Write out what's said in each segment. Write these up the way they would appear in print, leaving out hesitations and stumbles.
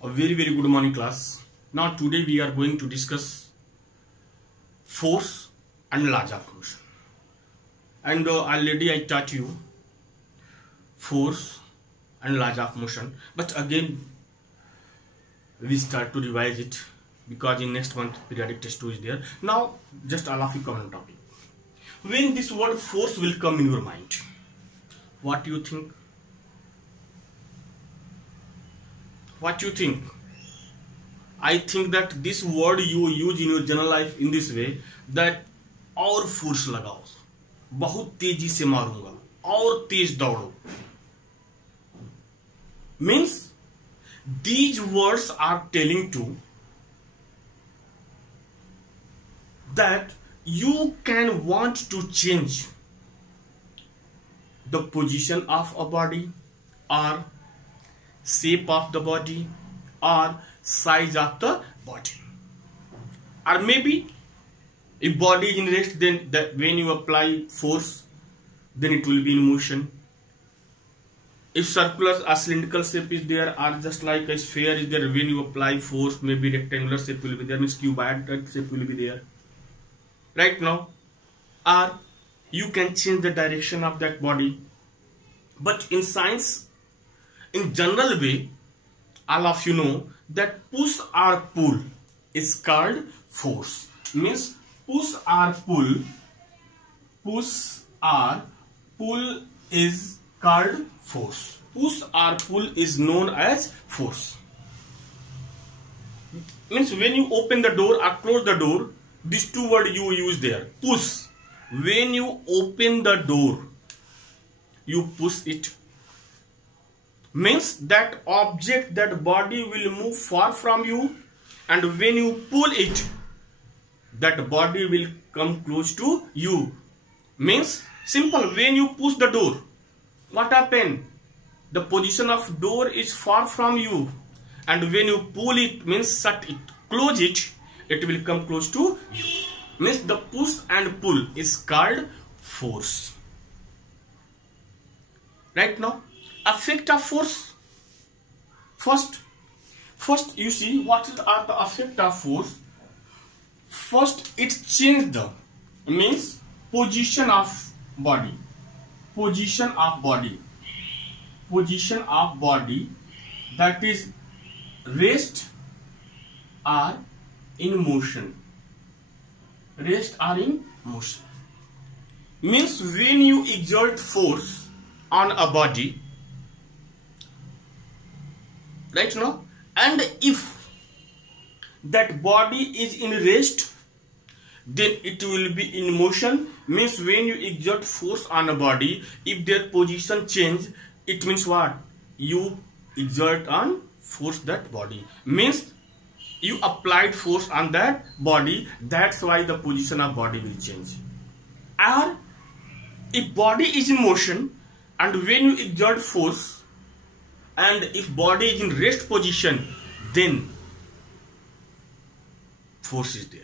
A very good morning class. Now today we are going to discuss force and laws of motion. And already I taught you force and laws of motion, but again we start to revise it because in next month periodic test 2 is there. Now just all of you common topic. When this word force will come in your mind, what do you think? What you think? I think that this word you use in your general life in this way, that और force लगाओ, बहुत तेजी से मारूंगा, और तेज दौड़ो. Means these words are telling to that you can want to change the position of a body or shape of the body or size of the body, or maybe if body is in rest, then when you apply force, then it will be in motion. If circular or cylindrical shape is there, or just like a sphere is there, when you apply force, maybe rectangular shape will be there, means cuboid shape will be there right now. Or you can change the direction of that body. But in science, in general way, all of you know that push or pull is called force. Means push or pull is called force. Push or pull is known as force. Means when you open the door or close the door, these two words you use there. Push. When you open the door, you push it. Means that object, that body will move far from you, and when you pull it, that body will come close to you. Means simple, when you push the door, what happen? The position of door is far from you, and when you pull it, means shut it, close it, it will come close to you. Means the push and pull is called force. Right now, effect of force. First you see what are the effect of force. First it change the means position of body. Position of body that is rest or in motion. Rest or in motion. Means when you exert force on a body, right now, and if that body is in rest, then it will be in motion. Means when you exert force on a body, if their position change, it means what? You exert on force that body. Means you applied force on that body, that's why the position of body will change. Or if body is in motion, and when you exert force, and if body is in rest position, then force is there.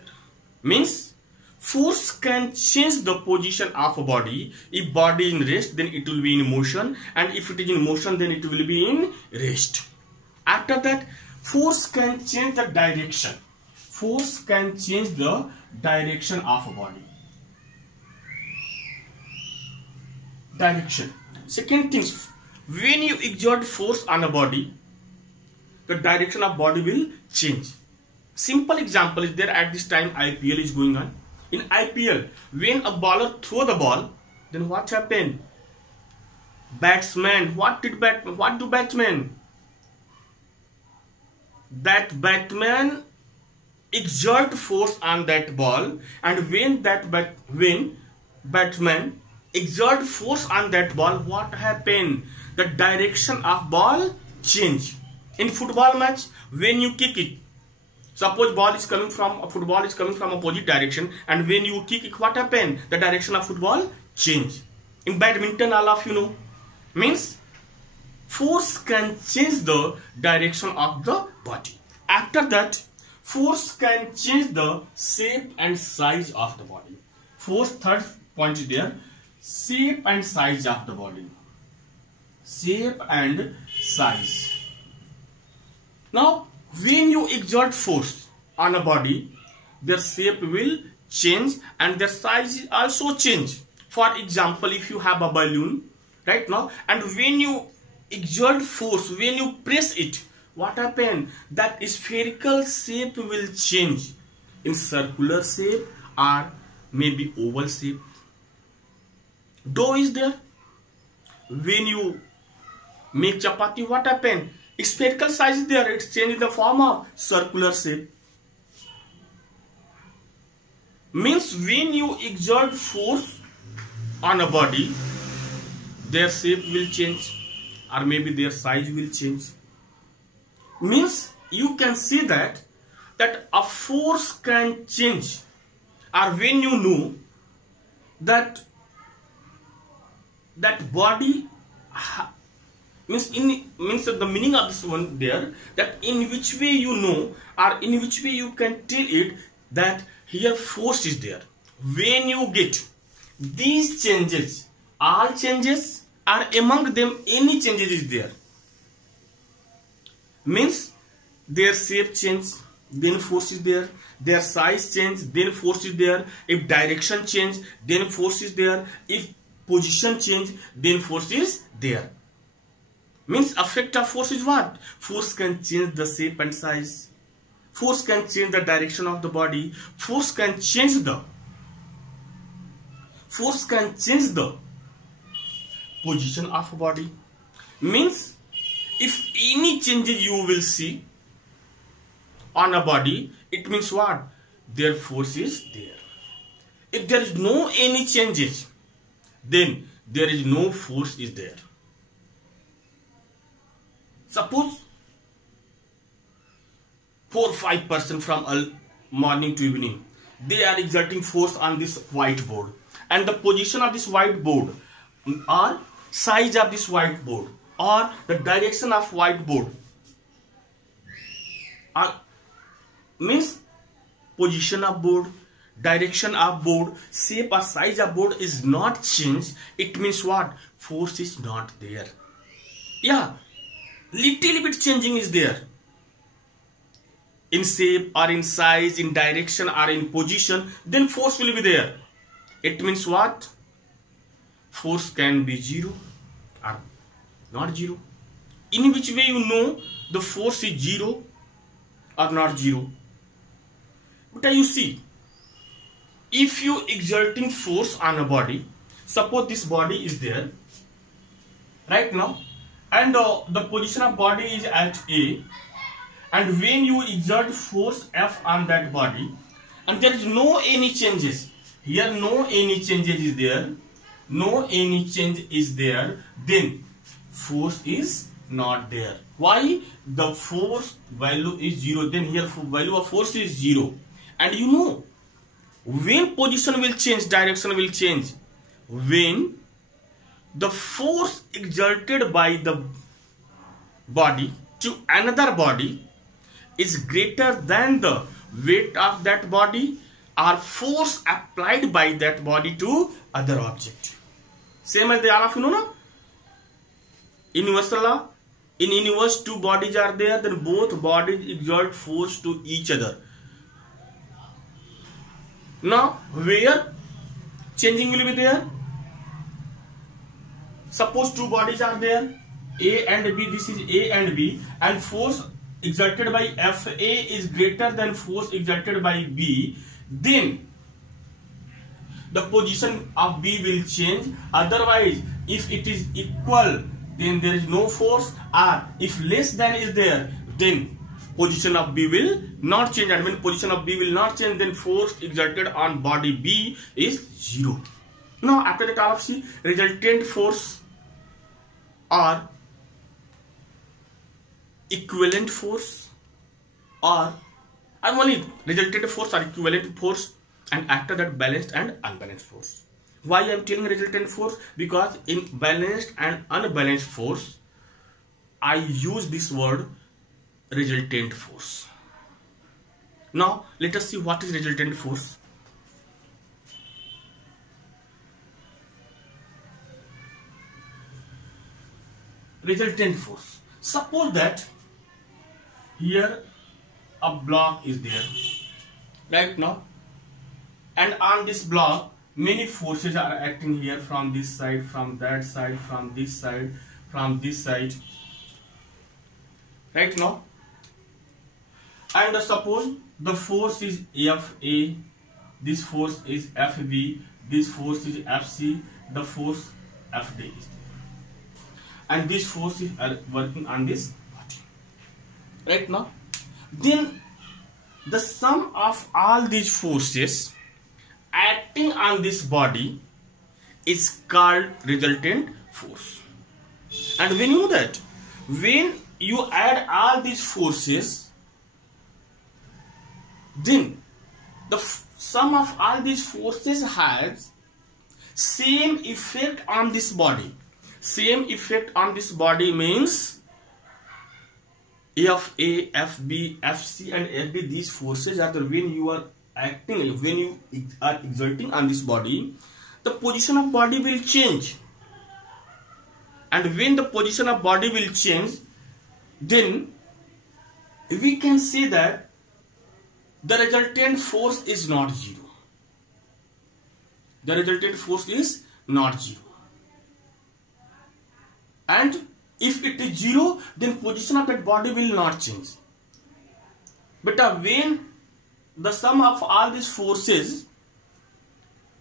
Means force can change the position of a body. If body is in rest, then it will be in motion, and if it is in motion, then it will be in rest. After that, force can change the direction. Force can change the direction of a body. Direction. Second thing, when you exert force on a body, the direction of body will change. Simple example is there. At this time IPL is going on. In IPL, when a bowler throw the ball, then what happened? Batsman, what do batsmen? That batsman exert force on that ball, and when batsman exert force on that ball, what happened? The direction of ball change. In football match, when you kick it, suppose football is coming from opposite direction, and when you kick it, what happened? The direction of football change. In badminton, all of you know. Means force can change the direction of the body. After that, force can change the shape and size of the body. Third point is there. Shape and size of the body. Shape and size. Now, when you exert force on a body, their shape will change and their size is also change. For example, if you have a balloon right now, and when you exert force, when you press it, what happens? That spherical shape will change in circular shape or maybe oval shape. Dough is there. When you make chapati, what happens? Spherical size is there. It's changed in the form of circular shape. Means when you exert force on a body, their shape will change or maybe their size will change. Means you can see that a force can change, or when you know that body means the meaning of this one there, that in which way you know or in which way you can tell it that here force is there. When you get these changes, all changes are among them, any changes is there, means their shape change, then force is there. Their size change, then force is there. If direction change, then force is there. If position change, then force is there. Means effect of force is what? Force can change the shape and size. Force can change the direction of the body. Force can change the position of a body. Means if any changes you will see on a body, it means what? Their force is there. If there is no any changes, then there is no force is there. Suppose 4 or 5 person from morning to evening, they are exerting force on this whiteboard, and the position of this whiteboard or size of this whiteboard or the direction of whiteboard means position of board, direction of board, shape or size of board is not changed. It means what? Force is not there. Yeah, little bit changing is there in shape or in size, in direction or in position, then force will be there. It means what? Force can be 0 or not 0. In which way you know the force is 0 or not 0? But you see, if you exerting force on a body, suppose this body is there right now, and the position of body is at A, and when you exert force F on that body, and there is no any changes here, no any changes is there, no any change is there, then force is not there. Why? The force value is 0. Then here value of force is 0. And you know, when position will change, direction will change, when the force exerted by the body to another body is greater than the weight of that body or force applied by that body to other object. Same as the all of you know, no? Universal law. In universe, 2 bodies are there, then both bodies exert force to each other. Now, where changing will be there? Suppose 2 bodies are there, A and B. This is A and B, and force exerted by FA is greater than force exerted by B. Then the position of B will change. Otherwise, if it is equal, then there is no force, or if less than is there, then position of B will not change. And when position of B will not change, then force exerted on body B is 0. Now after that, all of see resultant force or equivalent force, or only resultant force or equivalent force, and after that balanced and unbalanced force. Why I am telling resultant force? Because in balanced and unbalanced force, I use this word resultant force. Now let us see what is resultant force. Resultant force. Suppose that here a block is there right now, and on this block many forces are acting here, from this side, from that side, from this side, from this side right now. And suppose the force is Fa, this force is Fb, this force is Fc, the force Fd is there, and this force is working on this body right now. Then the sum of all these forces acting on this body is called resultant force. And when you know that, when you add all these forces, then the sum of all these forces has same effect on this body. Same effect on this body means Fa, Fb, Fc and Fb, these forces are the, when you are acting, when you are exerting on this body, the position of body will change. And when the position of body will change, then we can say that the resultant force is not zero. The resultant force is not zero. And if it is zero, then position of that body will not change. But when the sum of all these forces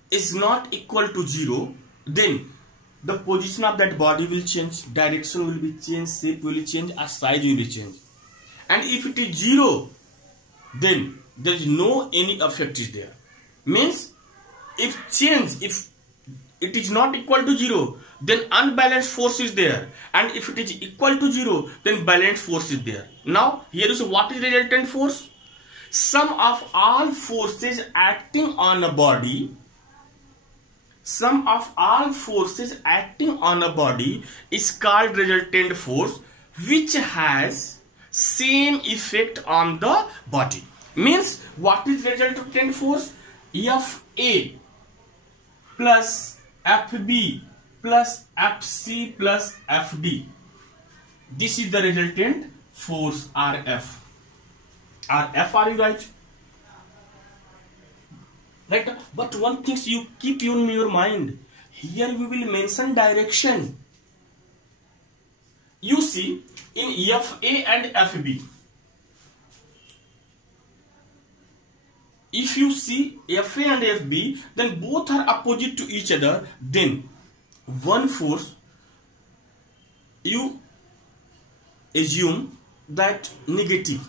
is not equal to zero, then the position of that body will change, direction will be changed, shape will change, or size will be changed. And if it is zero, then there is no any effect is there. Means if it is not equal to zero, then unbalanced force is there, and if it is equal to zero, then balanced force is there. Now here is what is resultant force. Sum of all forces acting on a body, sum of all forces acting on a body is called resultant force, which has same effect on the body. Means what is resultant force? Fa plus Fb plus Fc plus Fd. This is the resultant force Rf. Rf, are you right? Right. But one thing you keep in your mind, here we will mention direction. You see, in Fa and Fb, if you see Fa and Fb, then both are opposite to each other, then one force you assume that negative.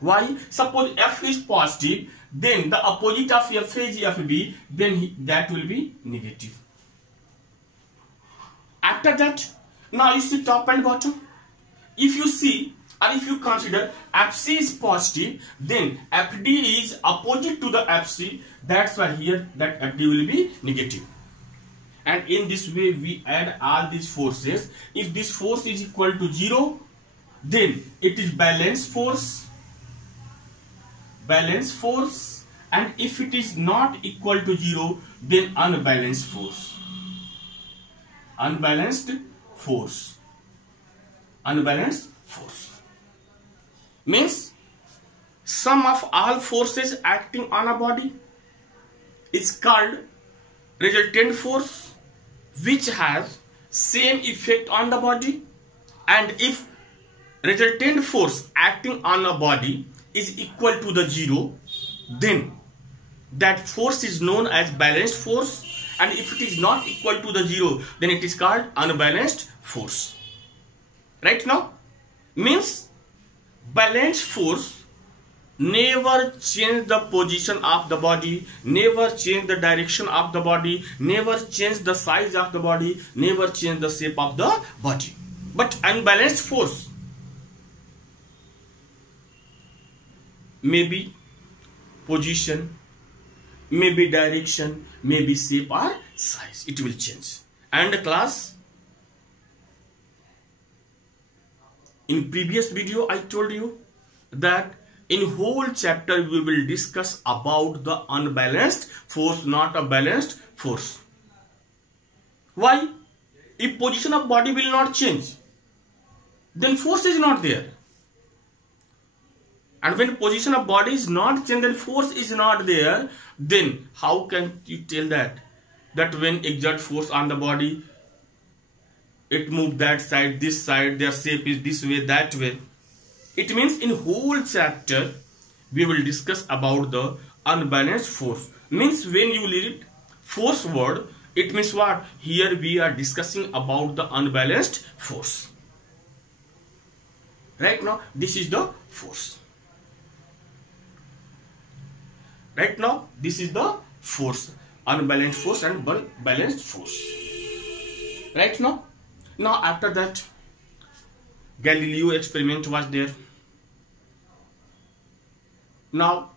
Why? Suppose F is positive, then the opposite of Fa is Fb, then that will be negative. After that, now you see top and bottom. If you see, or if you consider Fc is positive, then Fd is opposite to the Fc. That's why here that Fd will be negative. And in this way we add all these forces. If this force is equal to 0, then it is balanced force. Balanced force. And if it is not equal to 0, then unbalanced force. Unbalanced force. Unbalanced force. Means sum of all forces acting on a body is called resultant force, which has same effect on the body. And if resultant force acting on a body is equal to the 0, then that force is known as balanced force. And if it is not equal to the 0, then it is called unbalanced force. Right now, means balanced force never change the position of the body, never change the direction of the body, never change the size of the body, never change the shape of the body. But unbalanced force, maybe position, maybe direction, maybe shape or size, it will change. And class, in previous video I told you that in whole chapter we will discuss about the unbalanced force, not a balanced force. Why? If position of body will not change, then force is not there. And when position of body is not changed, then force is not there, then how can you tell that when exert force on the body, it move that side, this side, their shape is this way, that way. It means in whole chapter we will discuss about the unbalanced force. Means when you read force word, it means what? Here we are discussing about the unbalanced force. Right now, this is the force. Right now, this is the force. Unbalanced force and balanced force. Right now? Now after that, Galileo experiment was there. Now,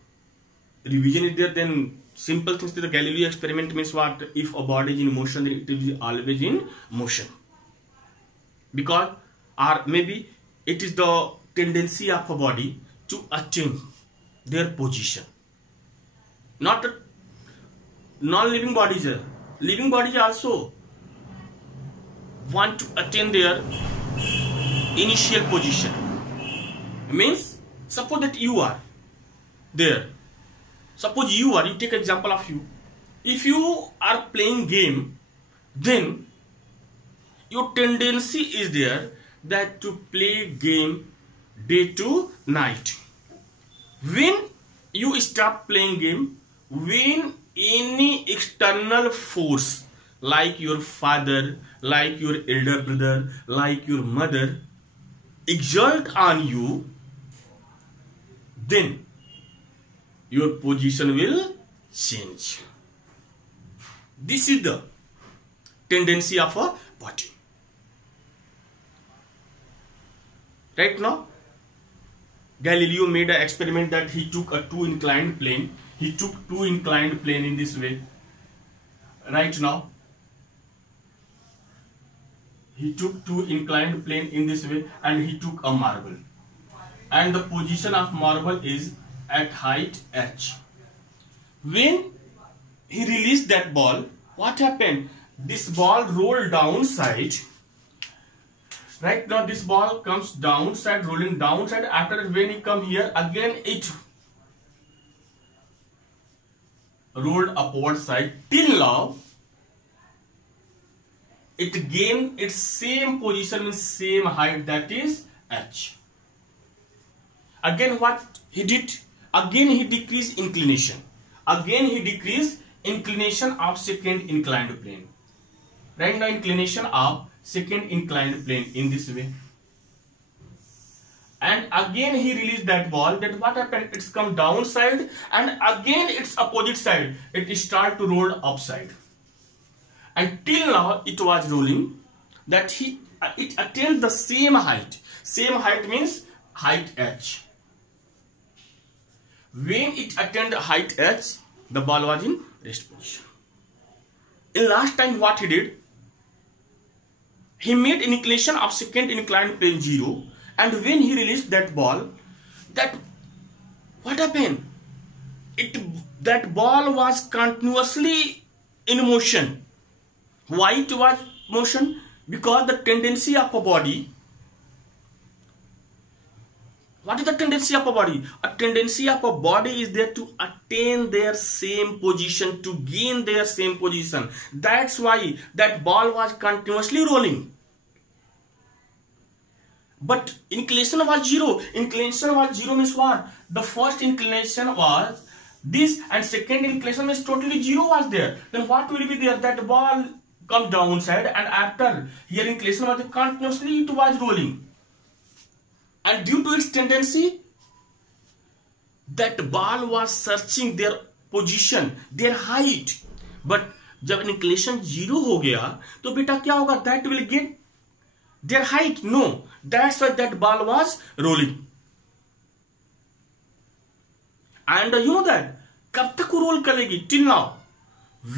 revision is there, then simple things to the Galileo experiment means what? If a body is in motion, then it is always in motion. Because, or maybe it is the tendency of a body to attain their position. Not non-living bodies. Living bodies also want to attain their initial position. Means, suppose that you are there. Suppose you take example of you. If you are playing game, then your tendency is there that to play game day to night. When you stop playing game, when any external force like your father, like your elder brother, like your mother exert on you, then your position will change. This is the tendency of a body. Right now, Galileo made an experiment that he took a two inclined plane. He took two inclined plane in this way. Right now, he took two inclined plane in this way and he took a marble. And the position of marble is at height h. When he released that ball, what happened? This ball rolled downside. Right now this ball comes downside, rolling downside. After when it come here, again it rolled upward side till now it gained its same position, means same height, that is h. Again what he did? Again he decreased inclination. Again he decreased inclination of second inclined plane. Right now inclination of second inclined plane in this way. And again he released that ball. That what happened? It's come downside and again its opposite side. It start to roll upside. Until now it was rolling. That it attained the same height. Same height means height h. When it attained height h, the ball was in rest position. In last time what he did? He made inclination of second inclined plane 0, and when he released that ball, that what happened? That ball was continuously in motion. Why it was motion? Because the tendency of a body. What is the tendency of a body? A tendency of a body is there to attain their same position, to gain their same position. That's why that ball was continuously rolling. But inclination was 0. Inclination was 0 means what? The first inclination was this and second inclination means totally 0 was there. Then what will be there? That ball come downside and after here inclination was continuously it was rolling. And due to its tendency, that ball was searching their position, their height. But जब inclination 0 हो गया, तो बेटा क्या होगा? That will get their height. No, that's why that ball was rolling. And you know that कब तक roll करेगी? Till now.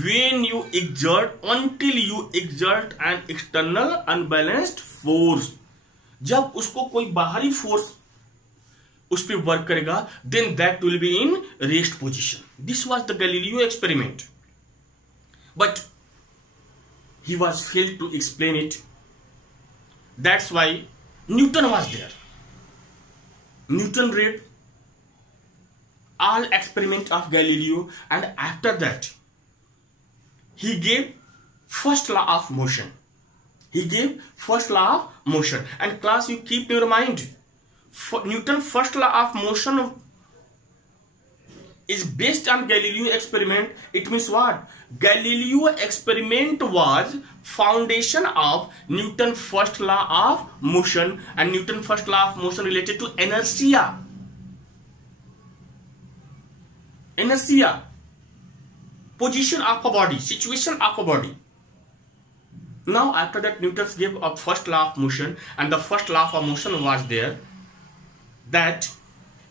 When you exert, until you exert an external unbalanced force. जब उसको कोई बाहरी फोर्स उस पर वर्क करेगा, then that will be in rest position. This was the Galileo experiment, but he was failed to explain it. That's why Newton was there. Newton read all experiment of Galileo, and after that he gave first law of motion. He gave first law of motion. And class, you keep in your mind, Newton first law of motion is based on Galileo experiment. It means what? Galileo experiment was foundation of Newton first law of motion, and Newton first law of motion related to inertia. Inertia, position of a body, situation of a body. Now after that Newton gave a first law of motion, and the first law of motion was there that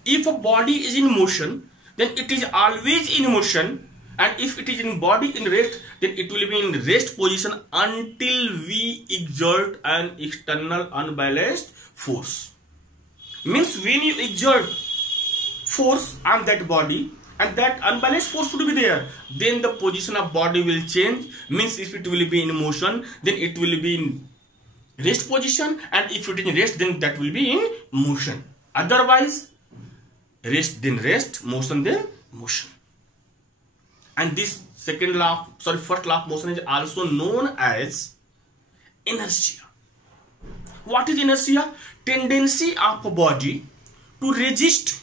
if a body is in motion, then it is always in motion, and if it is in body in rest, then it will be in rest position until we exert an external unbalanced force. Means when you exert force on that body and that unbalanced force should be there, then the position of body will change. Means if it will be in motion, then it will be in rest position, and if it is in rest, then that will be in motion. Otherwise, rest then rest, motion then motion. And this first law of motion is also known as inertia. What is inertia? Tendency of a body to resist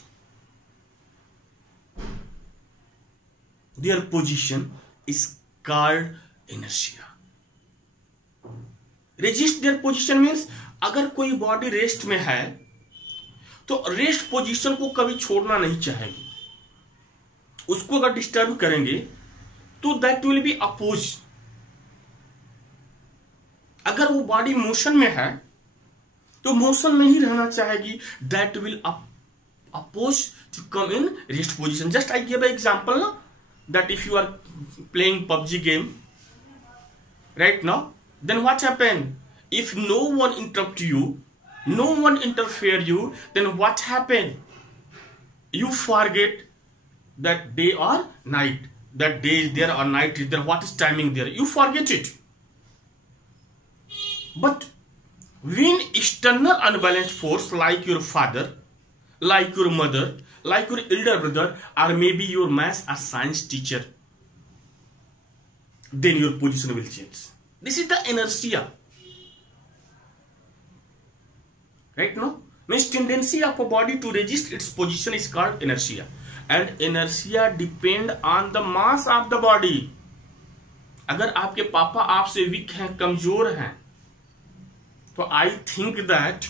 their position is called inertia. Resist their position means अगर कोई body rest में है तो rest position को कभी छोड़ना नहीं चाहेगी. उसको अगर डिस्टर्ब करेंगे तो दैट विल बी अपोज. अगर वो बॉडी मोशन में है तो मोशन में ही रहना चाहेगी. That will oppose to come in rest position. Just I give an example that if you are playing PUBG game right now, then what happen? If no one interrupt you, no one interfere you, then what happen? You forget that day or night, that day is there or night is there, what is timing there, you forget it. But when external unbalanced force like your father, like your mother, like your elder brother, or maybe your math or science teacher, then your position will change. This is the inertia. Right now, means tendency of a body to resist its position is called inertia. And inertia depend on the mass of the body. अगर आपके पापा आपसे week हैं, कमजोर हैं, तो I think that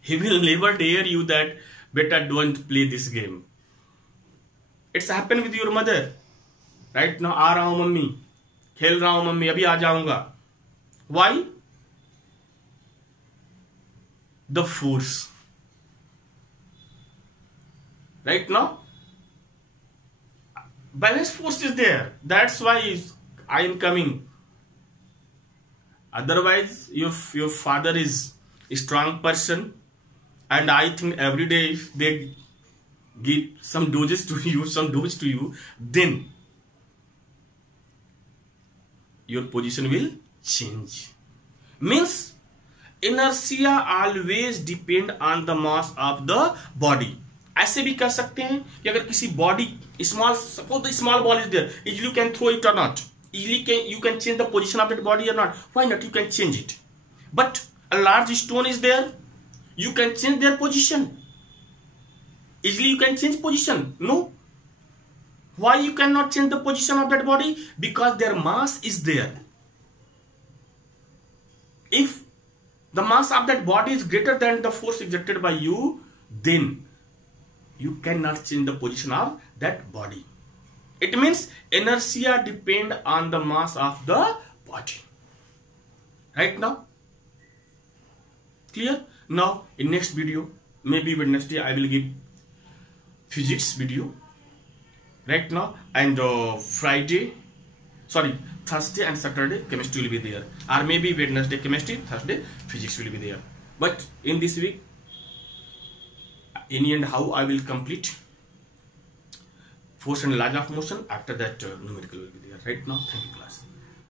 he will never dare you that beta don't play this game. It's happened with your mother. Right now, आ रहा हूं मम्मी, खेल रहा हूं मम्मी, अभी आ जाऊंगा. Why? The force. Right now, balance force is there. That's why I am coming. Otherwise, your father is a strong person, and I think every day if they give some doses to you, then your position will change. Means inertia always depend on the mass of the body. ऐसे भी कर सकते हैं कि अगर किसी body suppose the small ball is there, easily you can throw it or not, easily you can change the position of that body or not. Why not? You can change it. But a large stone is there, you can change their position. Easily you can change position. No. Why you cannot change the position of that body? Because their mass is there. If the mass of that body is greater than the force exerted by you, then you cannot change the position of that body. It means inertia depend on the mass of the body. Right now? Clear? Now in next video, maybe Wednesday, I will give physics video. Right now, and Thursday and Saturday chemistry will be there, or maybe Wednesday chemistry, Thursday physics will be there. But in this week, in the end, how I will complete force and laws of motion. After that, numerical will be there. Right now, thank you class.